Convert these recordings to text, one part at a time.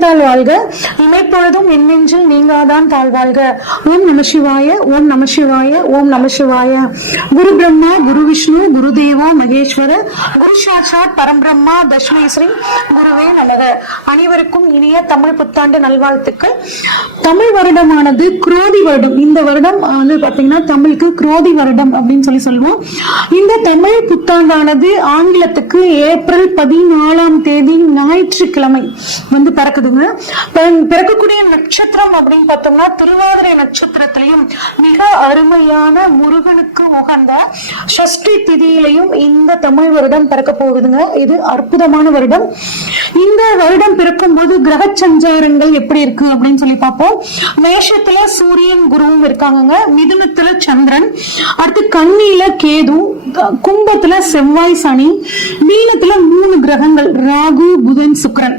எண்ணத்தால் வாழ்க இமைப்பொழுதும் என்னெஞ்சில் நீங்காதான் தாழ் வாழ்க ஓம் நம சிவாய ஓம் நம சிவாய ஓம் நம சிவாய. குரு பிரம்மா குரு விஷ்ணு குரு தேவா மகேஸ்வர குரு சாட்சாத் பரம்பிரம்மா தஷ்மை ஸ்ரீ குருவே நமக. அனைவருக்கும் இனிய தமிழ் புத்தாண்டு நல்வாழ்த்துக்கள். தமிழ் வருடமானது குரோதி வருடம். இந்த வருடம் வந்து பாத்தீங்கன்னா தமிழுக்கு குரோதி வருடம் அப்படின்னு சொல்லி சொல்லுவோம். இந்த தமிழ் புத்தாண்டானது ஆங்கிலத்துக்கு ஏப்ரல் பதினாலாம் தேதி ஞாயிற்றுக்கிழமை வந்து பிறக்குதுங்க. பிறக்கக்கூடிய நட்சத்திரம் அப்படின்னு பார்த்தோம்னா திருவாதிரை நட்சத்திரத்திலையும் மிக அருமையான முருகனுக்கு உகந்த சஷ்டி திதியிலையும் இந்த தமிழ் வருடம் பிறக்க போகுதுங்க. இது அற்புதமான வருடம். இந்த வருடம் பிறக்கும் போது கிரக சஞ்சாரங்கள் எப்படி இருக்கு அப்படின்னு சொல்லி பார்ப்போம். மேஷத்துல சூரியன் குருவும் இருக்காங்கங்க. மிதுனத்துல சந்திரன். அடுத்து கண்ணியில கேது கும்பத்துல செவ்வாய் சனி. மீனத்துல மூணு கிரகங்கள் ராகு புதன் சுக்கரன்.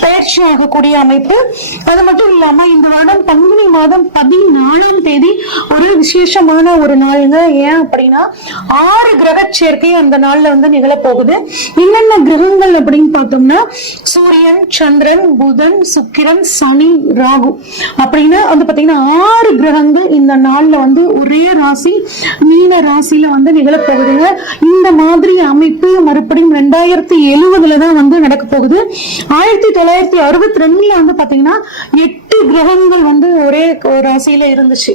பயிற்சி ஆகக்கூடிய அமைப்பு. அது மட்டும் இல்லாம இந்த வருடம் பங்குனி மாதம் பதினாலாம் தேதி ஒரு விசேஷமான ஒரு நாளுங்க ஏன் அப்படின்னா ஆறு கிரக சேர்க்கை அந்த நாள்ல வந்து நிகழப்போகுது. என்னென்ன கிரகங்கள் அப்படின்னு பார்த்தோம்னா சூரியன் சந்திரன் புதன் சுக்கிரன் சனி ராகு. அப்படின்னு வந்து பாத்தீங்கன்னா ஆறு கிரகங்கள் இந்த நாள்ல வந்து ஒரே ராசி மீன ராசியில வந்து நிகழப்போகுதுங்க. இந்த மாதிரி அமை தொள்ளாயிரத்தி ரெண்டாயிரத்தி எழுவதுல தான் வந்து நடக்க போகுது. ஆயிரத்தி தொள்ளாயிரத்தி அறுபத்தி ரெண்டுல வந்து பாத்தீங்கன்னா எட்டு கிரகங்கள் வந்து ஒரே ராசியில இருந்துச்சு.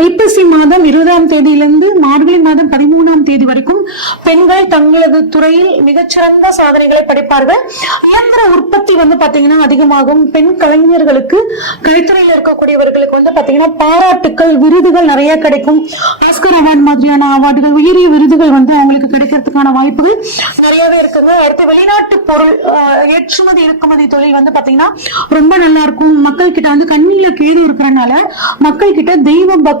ஐப்பசி மாதம் இருபதாம் தேதியிலிருந்து மார்கழி மாதம் பதிமூணாம் தேதி வரைக்கும் பெண்கள் தங்களது துறையில் மிகச்சிறந்த சாதனைகளை படைப்பார்கள். இயந்திர உற்பத்தி வந்து பாத்தீங்கன்னா அதிகமாகும். பெண் கலைஞர்களுக்கு கைத்துறையில் இருக்கக்கூடியவர்களுக்கு வந்து பாத்தீங்கன்னா பாராட்டுக்கள் விருதுகள் நிறைய கிடைக்கும். ஆஸ்கர் அவார்டு மாதிரியான அவார்டுகள் உயரிய விருதுகள் வந்து அவங்களுக்கு கிடைக்கிறதுக்கான வாய்ப்புகள் நிறையவே இருக்குங்க. அடுத்து வெளிநாட்டு பொருள் ஏற்றுமதி இறக்குமதி தொழில் வந்து பாத்தீங்கன்னா ரொம்ப நல்லா இருக்கும். மக்கள் கிட்ட வந்து கண்ணில கேது இருக்கிறனால மக்கள் கிட்ட தெய்வ பக்தி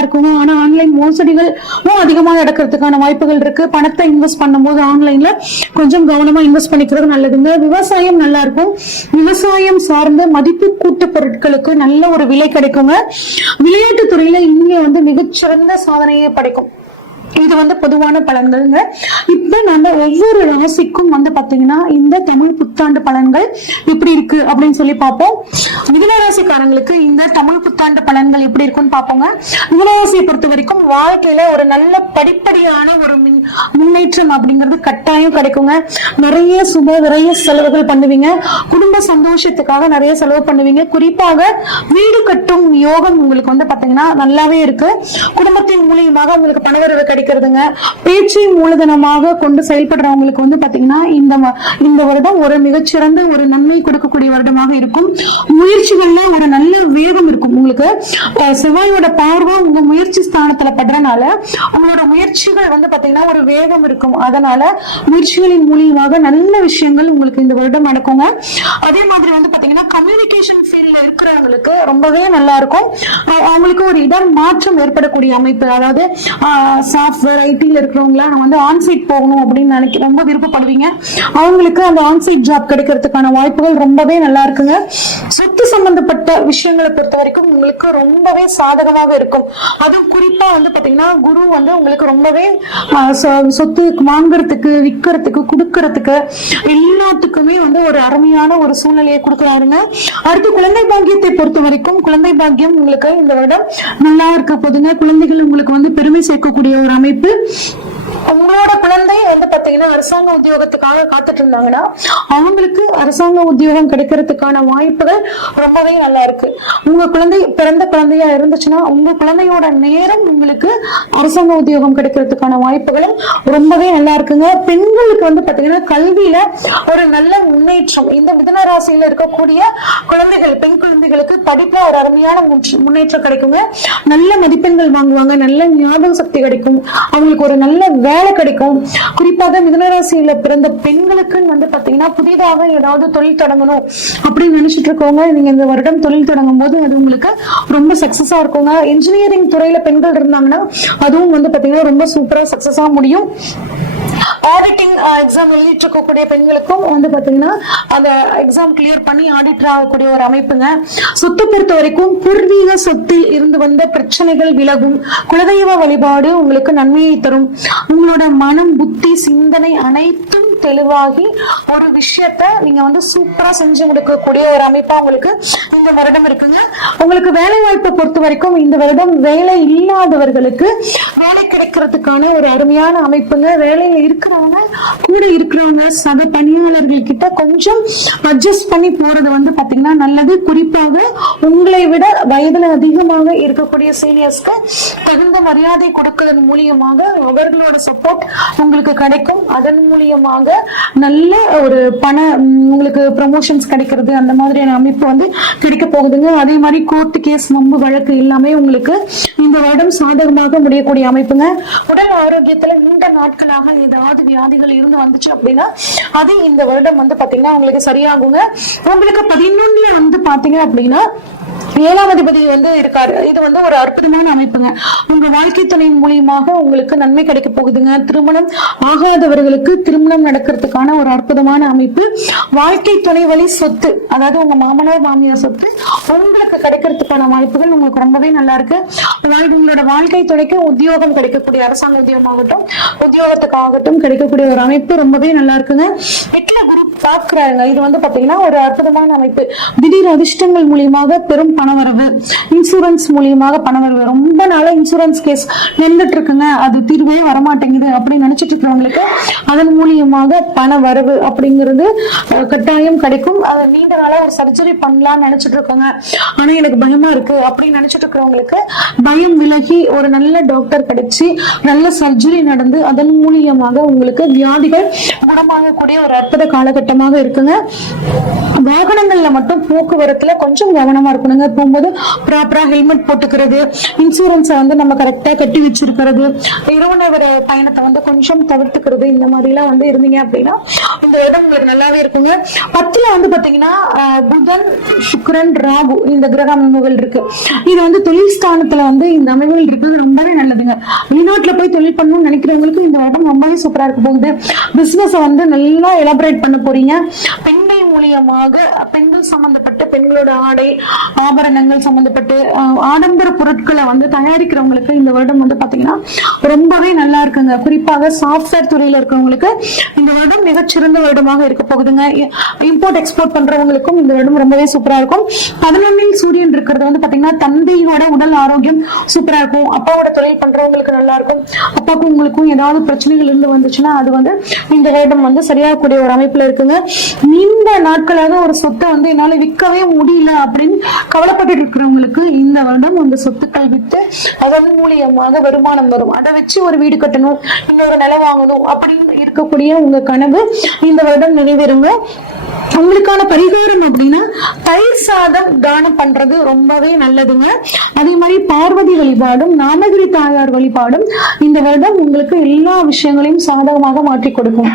இருக்குங்க. ஆனா ஆன்லைன் மோசடிகளும் அதிகமா நடக்கிறதுக்கான வாய்ப்புகள் இருக்கு. பணத்தை இன்வெஸ்ட் பண்ணும்போது ஆன்லைன்ல கொஞ்சம் கவனமா இன்வெஸ்ட் பண்ணிக்கிறது நல்லதுங்க. விவசாயம் நல்லா இருக்கும். விவசாயம் சார்ந்த மதிப்பு கூட்டு பொருட்களுக்கு நல்ல ஒரு விலை கிடைக்குங்க. விளையாட்டு துறையில இந்தியா வந்து மிகச்சிறந்த சாதனையை படைக்கும். இது வந்து பொதுவான பலன்கள்ங்க. இப்ப நம்ம ஒவ்வொரு ராசிக்கும் வந்து பாத்தீங்கன்னா இந்த தமிழ் புத்தாண்டு பலன்கள் எப்படி இருக்கு அப்படின்னு சொல்லி பார்ப்போம். மிதனராசிக்காரங்களுக்கு இந்த தமிழ் புத்தாண்டு பலன்கள் எப்படி இருக்குன்னு பார்ப்போங்க. மிதனராசியை பொறுத்த வரைக்கும் வாழ்க்கையில ஒரு நல்ல படிப்படியான ஒரு முன்னேற்றம் அப்படிங்கிறது கட்டாயம் கிடைக்குங்க. நிறைய சுப நிறைய செலவுகள் பண்ணுவீங்க. குடும்ப சந்தோஷத்துக்காக நிறைய செலவு பண்ணுவீங்க. குறிப்பாக வீடு கட்டும் யோகம் உங்களுக்கு வந்து பாத்தீங்கன்னா நல்லாவே இருக்கு. குடும்பத்தின் மூலியமாக உங்களுக்கு பணவரவு கிடைக்கிறதுங்க பேச்சை மூலதனமாக கொண்டு செயல்படுறவங்களுக்கு வந்து பாத்தீங்கன்னா இந்த இந்த வருடம் ஒரு மிகச்சிறந்த ஒரு நன்மை கொடுக்கக்கூடிய வருடமாக இருக்கும். முயற்சிகள்ல ஒரு நல்ல வேகம் இருக்கும் உங்களுக்கு. செவ்வாயோட பார்வை உங்க முயற்சி ஸ்தானத்துல படுறனால உங்களோட முயற்சிகள் வந்து பாத்தீங்கன்னா ஒரு வேகம் இருக்கும். அதனால முயற்சிகளின் மூலியமாக நல்ல விஷயங்கள் உங்களுக்கு இந்த வருடம் நடக்குங்க. அதே மாதிரி வந்து பாத்தீங்கன்னா கம்யூனிகேஷன் ஃபீல்ட்ல இருக்கிறவங்களுக்கு ரொம்பவே நல்லா இருக்கும். அவங்களுக்கு ஒரு இடர் மாற்றம் ஏற்படக்கூடிய அமைப்பு அதாவது சாஃப்ட்வேர் ஐடில இருக்கிறவங்கள நான் வந்து ஆன்சைட் போகணும் அப்படின்னு நினைக்க ரொம்ப விருப்பப்படுவீங்க. அவங்களுக்கு அந்த ஆன்சைட் ஜாப் கிடைக்கிறதுக்கான வாய்ப்புகள் ரொம்பவே நல்லா இருக்குங்க. சொத்து சம்பந்தப்பட்ட விஷயங்களை பொறுத்த வரைக்கும் உங்களுக்கு ரொம்பவே சாதகமாக இருக்கும். அதுவும் குறிப்பா வந்து பாத்தீங்கன்னா குரு வந்து உங்களுக்கு ரொம்பவே சொ- சொத்து வாங்குறதுக்கு விற்கிறதுக்கு கொடுக்கறதுக்கு எல்லாத்துக்குமே வந்து ஒரு அருமையான ஒரு சூழ்நிலையை கொடுக்குறாருங்க. அடுத்து குழந்தை பாக்கியத்தை பொறுத்த வரைக்கும் குழந்தை பாக்கியம் உங்களுக்கு இந்த வருடம் நல்லா இருக்க போதுங்க. குழந்தைகள் உங்களுக்கு வந்து பெருமை சேர்க்கக்கூடிய ஒரு அமைப்பு உங்களோட குழந்தை வந்து பாத்தீங்கன்னா அரசாங்க உத்தியோகத்துக்காக காத்துட்டு இருந்தாங்கன்னா அவங்களுக்கு அரசாங்க உத்தியோகம் கிடைக்கிறதுக்கான வாய்ப்புகள் ரொம்பவே நல்லா இருக்கு. உங்க குழந்தை பிறந்த குழந்தையா இருந்துச்சுன்னா உங்க குழந்தையோட நேரம் உங்களுக்கு அரசாங்க உத்தியோகம் கிடைக்கிறதுக்கான வாய்ப்புகளும் ரொம்பவே நல்லா இருக்குங்க. பெண்களுக்கு வந்து பாத்தீங்கன்னா கல்வியில ஒரு நல்ல முன்னேற்றம் இந்த மிதன ராசியில இருக்கக்கூடிய குழந்தைகள் பெண் குழந்தைகளுக்கு படிப்புல ஒரு அருமையான முன்னேற்றம் கிடைக்குங்க. நல்ல மதிப்பெண்கள் வாங்குவாங்க நல்ல ஞாபக சக்தி கிடைக்கும். அவங்களுக்கு ஒரு நல்ல வேலை கிடைக்கும். குறிப்பாக மிதனராசியில பிறந்த பெண்களுக்குன்னு வந்து பாத்தீங்கன்னா புதிதாக ஏதாவது தொழில் தொடங்கணும் அப்படின்னு நினைச்சிட்டு இருக்கவங்க நீங்க இந்த வருடம் தொழில் தொடங்கும் போது அது உங்களுக்கு ரொம்ப சக்சஸா இருக்குங்க. இன்ஜினியரிங் துறையில பெண்கள் இருந்தாங்கன்னா அதுவும் வந்து பாத்தீங்கன்னா ரொம்ப சூப்பரா சக்சஸா முடியும். ஆடிட்டிங் எக்ஸாம் எழுதிட்டு இருக்கக்கூடிய பெண்களுக்கும் வந்து பாத்தீங்கன்னா அந்த எக்ஸாம் கிளியர் பண்ணி ஆடிட்டர் ஆகக்கூடிய ஒரு அமைப்புங்க. சொத்தை பொறுத்த வரைக்கும் பூர்வீக சொத்தில் இருந்து வந்த பிரச்சனைகள் விலகும். குலதெய்வ வழிபாடு உங்களுக்கு நன்மையை தரும். உங்களோட மனம் புத்தி சிந்தனை அனைத்தும் தெளிவாகி ஒரு விஷயத்த நீங்க வந்து சூப்பரா செஞ்சு கொடுக்கக்கூடிய ஒரு அமைப்பா உங்களுக்கு இந்த வருடம் இருக்குங்க. உங்களுக்கு வேலை வாய்ப்பை பொறுத்த வரைக்கும் இந்த வருடம் வேலை இல்லாதவர்களுக்கு வேலை கிடைக்கிறதுக்கான ஒரு அருமையான அமைப்புங்க. வேலையில இருக்கிறவங்க கூட இருக்கிறவங்க சக பணியாளர்கள் கிட்ட கொஞ்சம் அட்ஜஸ்ட் பண்ணி போறது வந்து பாத்தீங்கன்னா நல்லது. குறிப்பாக உங்களை விட வயதுல அதிகமாக இருக்கக்கூடிய சீனியர்ஸ்க்கு தகுந்த மரியாதை கொடுக்கறதன் மூலியமாக அவர்களோட சப்போர்ட் உங்களுக்கு கிடைக்கும். அதன் மூலியமாக நல்ல ஒரு பண உங்களுக்கு ப்ரமோஷன்ஸ் கிடைக்கிறது அந்த மாதிரியான அமைப்பு வந்து கிடைக்க போகுதுங்க. அதே மாதிரி கோர்ட்டு கேஸ் வம்பு வழக்கு எல்லாமே உங்களுக்கு இந்த வருடம் சாதகமாக முடியக்கூடிய அமைப்புங்க. உடல் ஆரோக்கியத்துல நீண்ட நாட்களாக ஏதாவது வியாதிகள் இருந்து வந்துச்சு அப்படின்னா அது இந்த வருடம் வந்து பாத்தீங்கன்னா உங்களுக்கு சரியாகுங்க. உங்களுக்கு பதினொன்னுல வந்து பாத்தீங்க அப்படின்னா ஏழாம் அதிபதி வந்து இருக்காரு. இது வந்து ஒரு அற்புதமான அமைப்புங்க. உங்க வாழ்க்கை துணை மூலியமாக உங்களுக்கு நன்மை கிடைக்க போகுதுங்க. திருமணம் ஆகாதவர்களுக்கு திருமணம் நடக்கிறதுக்கான ஒரு அற்புதமான அமைப்பு. வாழ்க்கை துணை வழி சொத்து அதாவது உங்க மாமனார் மாமியார் சொத்து உங்களுக்கு கிடைக்கிறதுக்கான வாய்ப்புகள் உங்களுக்கு ரொம்பவே நல்லா இருக்கு. அதாவது உங்களோட வாழ்க்கை துணைக்கு உத்தியோகம் கிடைக்கக்கூடிய அரசாங்க உத்தியோகமாகட்டும் உத்தியோகத்துக்காகட்டும் கிடைக்கக்கூடிய ஒரு அமைப்பு ரொம்பவே நல்லா இருக்குங்க. எட்டுல குரு பாக்குறாங்க இது வந்து பாத்தீங்கன்னா ஒரு அற்புதமான அமைப்பு. திடீர் அதிர்ஷ்டங்கள் மூலியமாக பெரும் பணவரவு இன்சூரன்ஸ் மூலியமாக பணவரவு. ரொம்ப நாளா இன்சூரன்ஸ் கேஸ் நின்றுட்டு இருக்குங்க. அது தீர்வே வரமாட்டேங்குது. அப்படின்னு நினைச்சிட்டு இருக்கிறவங்களுக்கு அதன் மூலியமாக பண வரவு அப்படிங்கிறது கட்டாயம் கிடைக்கும். அதை நீண்ட நாளா ஒரு சர்ஜரி பண்ணலாம்னு நினைச்சிட்டு இருக்காங்க ஆனா எனக்கு பயமா இருக்கு அப்படின்னு நினைச்சிட்டு இருக்கிறவங்களுக்கு பயம் விலகி ஒரு நல்ல டாக்டர் கிடைச்சு நல்ல சர்ஜரி நடந்து அதன் மூலியமாக உங்களுக்கு வியாதிகள் குணமாகக்கூடிய ஒரு அற்புத காலகட்டமாக இருக்குங்க. வாகனங்கள்ல மட்டும் போக்குவரத்துல கொஞ்சம் கவனமா இருக்கணுங்க. போகும்போது ப்ராப்பரா ஹெல்மெட் போட்டுக்கிறது இன்சூரன்ஸை வந்து நம்ம கரெக்டா கட்டி வச்சிருக்கிறது இரவு நேர பயணத்தை வந்து கொஞ்சம் தவிர்த்துக்கிறது. இந்த மாதிரி எல்லாம் வந்து இருந்தீங்க அப்படின்னா இந்த இடம் உங்களுக்கு நல்லாவே இருக்குங்க. பத்துல வந்து பாத்தீங்கன்னா புதன் சுக்கரன் ராகு இந்த கிரக அமைவுகள் இருக்கு. இது வந்து தொழில் ஸ்தானத்துல வந்து இந்த அமைவுகள் இருக்கிறது ரொம்பவே நல்லதுங்க. வெளிநாட்டுல போய் தொழில் பண்ணணும்னு நினைக்கிறவங்களுக்கு இந்த இடம் ரொம்பவே சூப்பரா இருக்க போகுது. பிசினஸ் வந்து நல்லா எலாபரேட் பண்ண போறீங்க. பெண்கள் மூலியமாக பெண்கள் சம்பந்தப்பட்ட பெண்களோட ஆடை ஆபரணங்கள் சம்பந்தப்பட்டு ஆடம்பர பொருட்களை வந்து தயாரிக்கிறவங்களுக்கு இந்த வருடம் வந்து பாத்தீங்கன்னா ரொம்பவே நல்லா இருக்குங்க. குறிப்பாக சாஃப்ட்வேர் துறையில இருக்கிறவங்களுக்கு இந்த வருடம் மிகச்சிறந்த வருடமாக இருக்க போகுதுங்க. இம்போர்ட் எக்ஸ்போர்ட் பண்றவங்களுக்கும் இந்த வருடம் ரொம்பவே சூப்பரா இருக்கும். பதினொன்னில் சூரியன் இருக்கிறது வந்து பாத்தீங்கன்னா தந்தையோட உடல் ஆரோக்கியம் சூப்பரா இருக்கும். அப்பாவோட தொழில் பண்றவங்களுக்கு நல்லா இருக்கும். அப்பாவுக்கும் உங்களுக்கும் ஏதாவது பிரச்சனைகள் இருந்து வந்துச்சுன்னா அது வந்து இந்த வருடம் வந்து சரியாகக்கூடிய ஒரு அமைப்புல இருக்குங்க. நீண்ட நாட்களாக ஒரு சொத்தை வந்து என்னால விற்கவே முடியல அப்படின்னு கவலைப்பட்டு இருக்கிறவங்களுக்கு இந்த வருடம் அந்த சொத்துக்கள் வித்து அதன் மூலியமாக வருமானம் வரும். அதை வச்சு ஒரு வீடு கட்டணும். இன்னொரு நிலை வாங்கணும் அப்படின்னு இருக்கக்கூடிய உங்க கனவு இந்த வருடம் நிறைவேறுங்க. உங்களுக்கான பரிகாரம் அப்படின்னா தயிர் சாதம் தானம் பண்றது ரொம்பவே நல்லதுங்க. அதே மாதிரி பார்வதி வழிபாடும் நாமகிரி தாயார் வழிபாடும் இந்த வருடம் உங்களுக்கு எல்லா விஷயங்களையும் சாதகமாக மாற்றி கொடுக்கும்.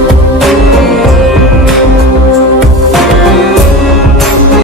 Thank you.